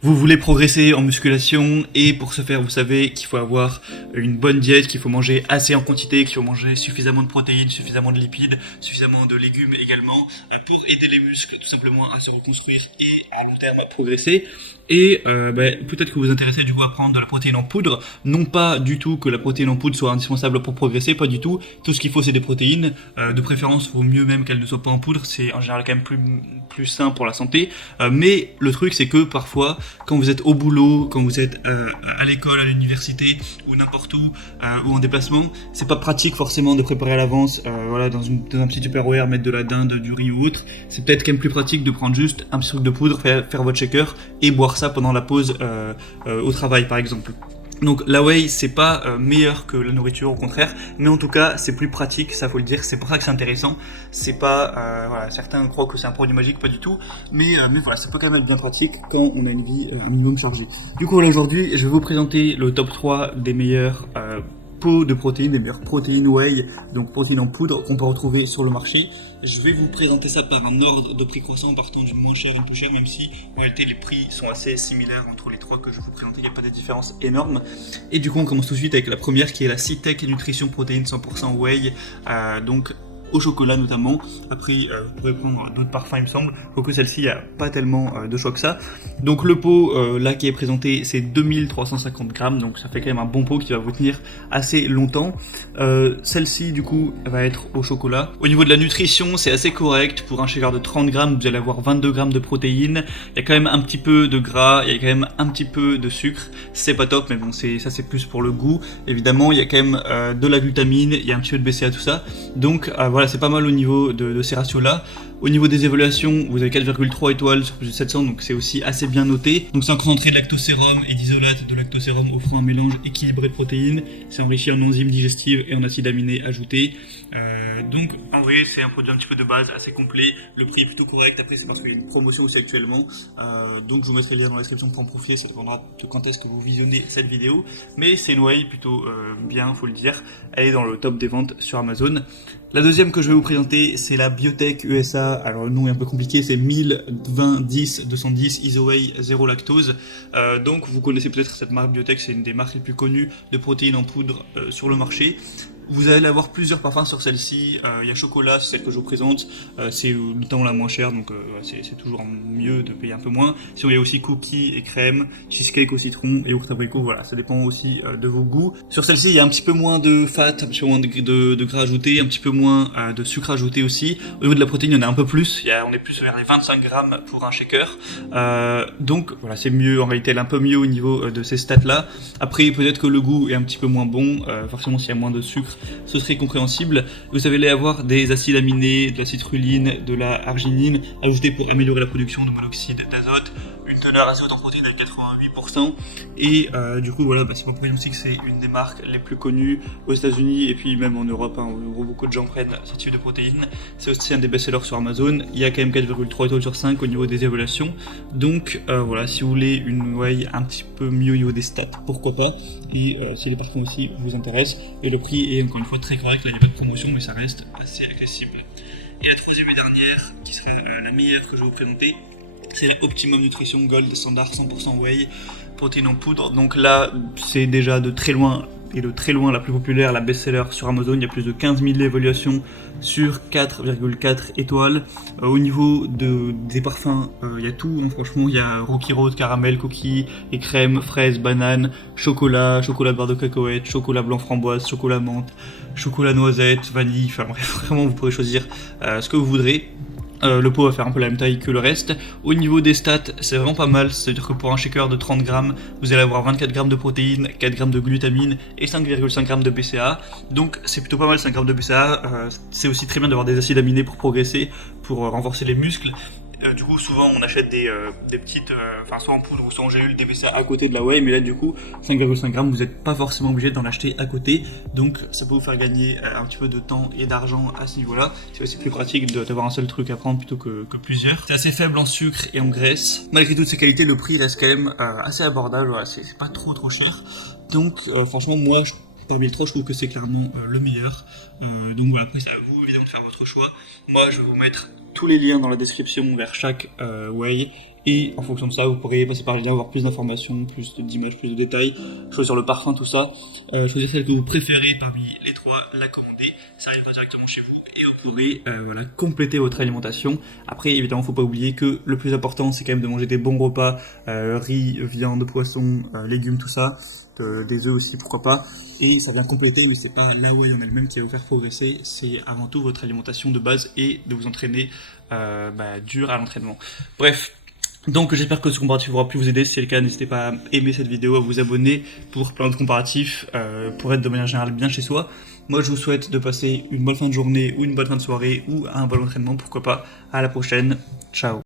Vous voulez progresser en musculation et pour ce faire, vous savez qu'il faut avoir une bonne diète, qu'il faut manger assez en quantité, qu'il faut manger suffisamment de protéines, suffisamment de lipides, suffisamment de légumes également pour aider les muscles tout simplement à se reconstruire et à long terme à progresser. Et peut-être que vous vous intéressez du coup à prendre de la protéine en poudre. Non pas du tout que la protéine en poudre soit indispensable pour progresser, pas du tout. Tout ce qu'il faut c'est des protéines. De préférence, vaut mieux même qu'elles ne soient pas en poudre. C'est en général quand même plus sain pour la santé. Mais le truc c'est que parfois, quand vous êtes au boulot, quand vous êtes à l'école, à l'université ou n'importe où ou en déplacement, c'est pas pratique forcément de préparer à l'avance, dans un petit Tupperware, mettre de la dinde, du riz ou autre. C'est peut-être quand même plus pratique de prendre juste un petit truc de poudre, faire votre shaker et boire ça pendant la pause au travail par exemple. Donc la whey c'est pas meilleur que la nourriture, au contraire, mais en tout cas c'est plus pratique, ça faut le dire, c'est pour ça que c'est intéressant. C'est pas certains croient que c'est un produit magique, pas du tout, mais voilà, ça peut quand même être bien pratique quand on a une vie un minimum chargée. Du coup voilà, aujourd'hui je vais vous présenter le top 3 des meilleurs pots de protéines, des meilleures protéines whey, donc protéines en poudre qu'on peut retrouver sur le marché. Je vais vous présenter ça par un ordre de prix croissant, partant du moins cher et le plus cher, même si en réalité les prix sont assez similaires entre les trois que je vais vous présenter, il n'y a pas de différence énorme. Et du coup on commence tout de suite avec la première qui est la Citec Nutrition Protéines 100% whey, donc au chocolat notamment. Après vous pourrez prendre d'autres parfums il me semble, quoique celle-ci il n'y a pas tellement de choix que ça. Donc le pot là qui est présenté c'est 2350 grammes, donc ça fait quand même un bon pot qui va vous tenir assez longtemps. Celle-ci du coup va être au chocolat. Au niveau de la nutrition c'est assez correct, pour un shaker de 30 grammes vous allez avoir 22 grammes de protéines, il y a quand même un petit peu de gras, il y a quand même un petit peu de sucre, c'est pas top mais bon ça c'est plus pour le goût. Évidemment il y a quand même de la glutamine, il y a un petit peu de BCA tout ça, donc voilà, c'est pas mal au niveau de ces ratios-là. Au niveau des évaluations, vous avez 4,3 étoiles sur plus de 700, donc c'est aussi assez bien noté. Donc c'est un concentré de lactosérum et d'isolate de lactosérum offrant un mélange équilibré de protéines. C'est enrichi en enzymes digestives et en acides aminés ajoutés. Donc en vrai, c'est un produit un petit peu de base, assez complet. Le prix est plutôt correct. Après, c'est parce qu'il y a une promotion aussi actuellement. Donc je vous mettrai le lien dans la description pour en profiter. Ça dépendra de quand est-ce que vous visionnez cette vidéo. Mais c'est une whey plutôt bien, faut le dire. Elle est dans le top des ventes sur Amazon. La deuxième que je vais vous présenter, c'est la Biotech USA. Alors le nom est un peu compliqué, c'est 1020-10-210 Isowhey 0 lactose. Donc vous connaissez peut-être cette marque Biotech, c'est une des marques les plus connues de protéines en poudre sur le marché. Vous allez avoir plusieurs parfums sur celle-ci. Il y a chocolat, c'est celle que je vous présente. C'est notamment la moins chère, donc c'est toujours mieux de payer un peu moins. Sinon il y a aussi cookies et crème, cheesecake au citron et yaourt abricot. Voilà, ça dépend aussi de vos goûts. Sur celle-ci, il y a un petit peu moins de fat, un petit peu moins de gras ajouté, un petit peu moins de sucre ajouté aussi. Au niveau de la protéine, il y en a un peu plus. On est plus vers les 25 grammes pour un shaker. Donc voilà, c'est mieux en réalité, elle est un peu mieux au niveau de ces stats-là. Après, peut-être que le goût est un petit peu moins bon. Forcément, s'il y a moins de sucre, ce serait compréhensible. Vous allez avoir des acides aminés, de la citrulline, de la arginine ajoutés pour améliorer la production de monoxyde d'azote, une teneur assez haute en protéines de 88%. Et du coup voilà, c'est pas pour rien aussi que c'est une des marques les plus connues aux États-Unis et puis même en Europe, hein, où beaucoup de gens prennent ce type de protéines. C'est aussi un des best-sellers sur Amazon. Il y a quand même 4,3 étoiles sur 5 au niveau des évaluations. Donc voilà, si vous voulez une whey un petit peu mieux au niveau des stats, pourquoi pas. Et si les parfums aussi vous intéressent. Et le prix est encore une fois très correct, là il n'y a pas de promotion mais ça reste assez accessible. Et la troisième et dernière, qui serait la meilleure que je vais vous présenter, c'est la Optimum Nutrition Gold Standard 100% whey, protéines en poudre. Donc là, c'est déjà de très loin la plus populaire, la best-seller sur Amazon. Il y a plus de 15 000 évaluations sur 4,4 étoiles. Au niveau des parfums, il y a tout, hein, franchement. Il y a Rocky Road, caramel, cookies et crème, fraise, banane, chocolat de barre de cacahuètes, chocolat blanc framboise, chocolat menthe, chocolat noisette, vanille. Enfin bref, vraiment, vous pourrez choisir ce que vous voudrez. Le pot va faire un peu la même taille que le reste. Au niveau des stats, c'est vraiment pas mal, c'est-à-dire que pour un shaker de 30 grammes, vous allez avoir 24 grammes de protéines, 4 grammes de glutamine et 5,5 grammes de BCA. Donc c'est plutôt pas mal, 5 grammes de BCA. C'est aussi très bien d'avoir des acides aminés pour progresser, pour renforcer les muscles. Du coup, souvent on achète des petites, soit en poudre ou soit en gélule, des BCA à côté de la whey, mais là du coup 5,5 grammes, vous n'êtes pas forcément obligé d'en acheter à côté, donc ça peut vous faire gagner un petit peu de temps et d'argent à ce niveau-là. C'est aussi plus pratique d'avoir un seul truc à prendre plutôt que plusieurs. C'est assez faible en sucre et en graisse. Malgré toutes ces qualités, le prix reste quand même assez abordable, voilà, c'est pas trop cher. Donc franchement, moi parmi les trois, je trouve que c'est clairement le meilleur. Donc voilà, après c'est à vous évidemment de faire votre choix. Moi je vais vous mettre tous les liens dans la description vers chaque whey Et en fonction de ça, vous pourrez passer par le lien, avoir plus d'informations, plus d'images, plus de détails, choisir le parfum, tout ça. Choisir celle que vous préférez parmi les trois, la commander, ça arrivera directement chez vous et vous pourrez voilà, compléter votre alimentation. Après, évidemment, faut pas oublier que le plus important, c'est quand même de manger des bons repas, riz, viande, poisson, légumes, tout ça, des œufs aussi, pourquoi pas. Et ça vient compléter, mais c'est pas la whey en elle-même qui va vous faire progresser, c'est avant tout votre alimentation de base et de vous entraîner dur à l'entraînement. Bref. Donc j'espère que ce comparatif aura pu vous aider. Si c'est le cas, n'hésitez pas à aimer cette vidéo, à vous abonner pour plein de comparatifs, pour être de manière générale bien chez soi. Moi je vous souhaite de passer une bonne fin de journée ou une bonne fin de soirée ou un bon entraînement, pourquoi pas. À la prochaine, ciao.